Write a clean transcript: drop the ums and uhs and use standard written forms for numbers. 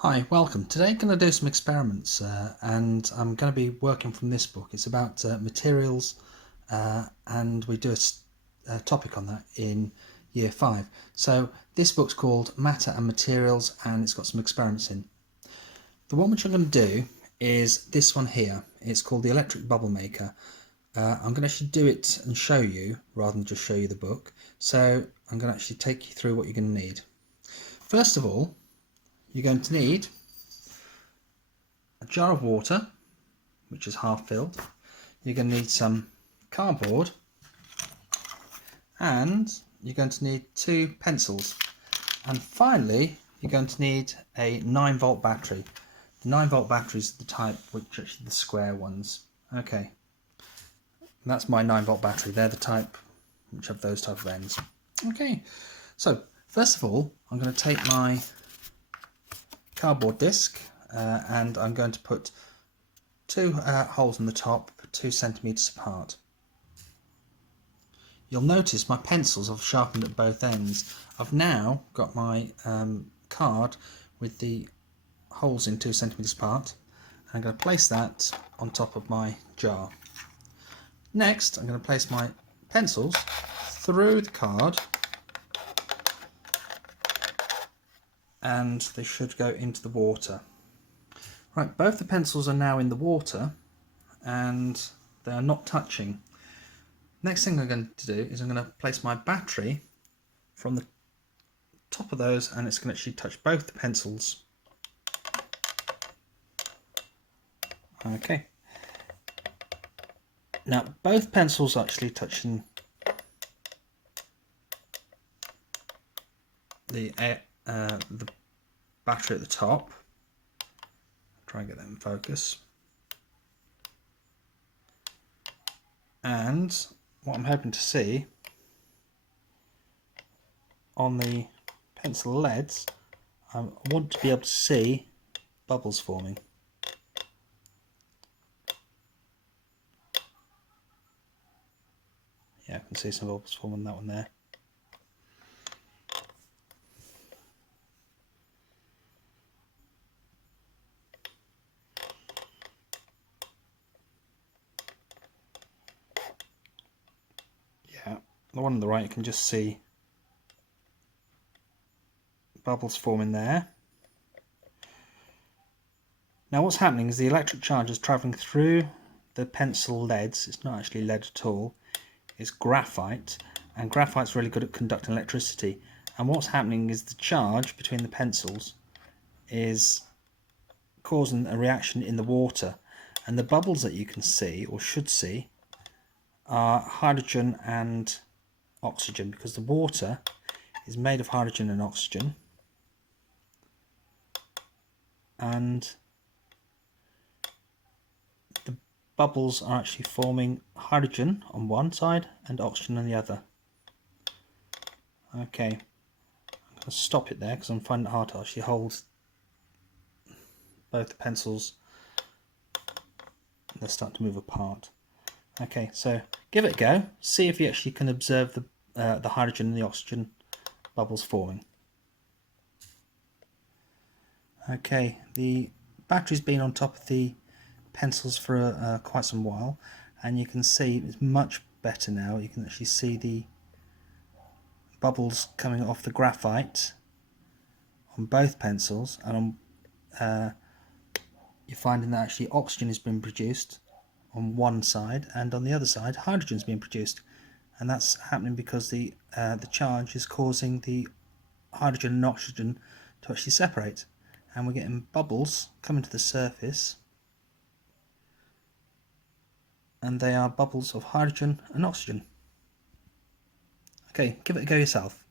Hi, welcome. Today I'm going to do some experiments and I'm going to be working from this book. It's about materials and we do a topic on that in year 5. So this book's called Matter and Materials and it's got some experiments in. The one which I'm going to do is this one here. It's called the electric bubble maker. I'm going to actually do it and show you rather than just show you the book. So I'm going to actually take you through what you're going to need. First of all, you're going to need a jar of water, which is half filled. You're going to need some cardboard and you're going to need 2 pencils, and finally you're going to need a 9-volt battery. The 9-volt battery is the type which are actually the square ones. Okay, that's my 9-volt battery. They're the type which have those type of ends. Okay, so first of all I'm going to take my cardboard disc and I'm going to put 2 holes in the top, 2 centimeters apart. You'll notice my pencils have sharpened at both ends. I've now got my card with the holes in 2 centimeters apart. I'm going to place that on top of my jar. Next, I'm going to place my pencils through the card and they should go into the water. Right, both the pencils are now in the water and they are not touching. Next thing I'm going to do is I'm going to place my battery from the top of those and it's going to actually touch both the pencils. Okay. Now both pencils are actually touching the battery at the top. Try and get that in focus. And what I'm hoping to see on the pencil leads, I want to be able to see bubbles forming. Yeah, I can see some bubbles forming on that one there. Yeah, the one on the right you can just see bubbles forming there. Now what's happening is the electric charge is travelling through the pencil leads. It's not actually lead at all, it's graphite, and graphite's really good at conducting electricity, and what's happening is the charge between the pencils is causing a reaction in the water, and the bubbles that you can see or should see are hydrogen and oxygen, because the water is made of hydrogen and oxygen, and the bubbles are actually forming hydrogen on one side and oxygen on the other. Okay, I'm going to stop it there because I'm finding it hard to actually hold both the pencils. They're starting to move apart. Okay, so give it a go. See if you actually can observe the hydrogen and the oxygen bubbles forming. Okay, the battery's been on top of the pencils for quite some while, and you can see it's much better now. You can actually see the bubbles coming off the graphite on both pencils, and you're finding that actually oxygen has been produced on one side, and on the other side hydrogen is being produced, and that's happening because the charge is causing the hydrogen and oxygen to actually separate, and we're getting bubbles coming to the surface, and they are bubbles of hydrogen and oxygen. Okay, give it a go yourself.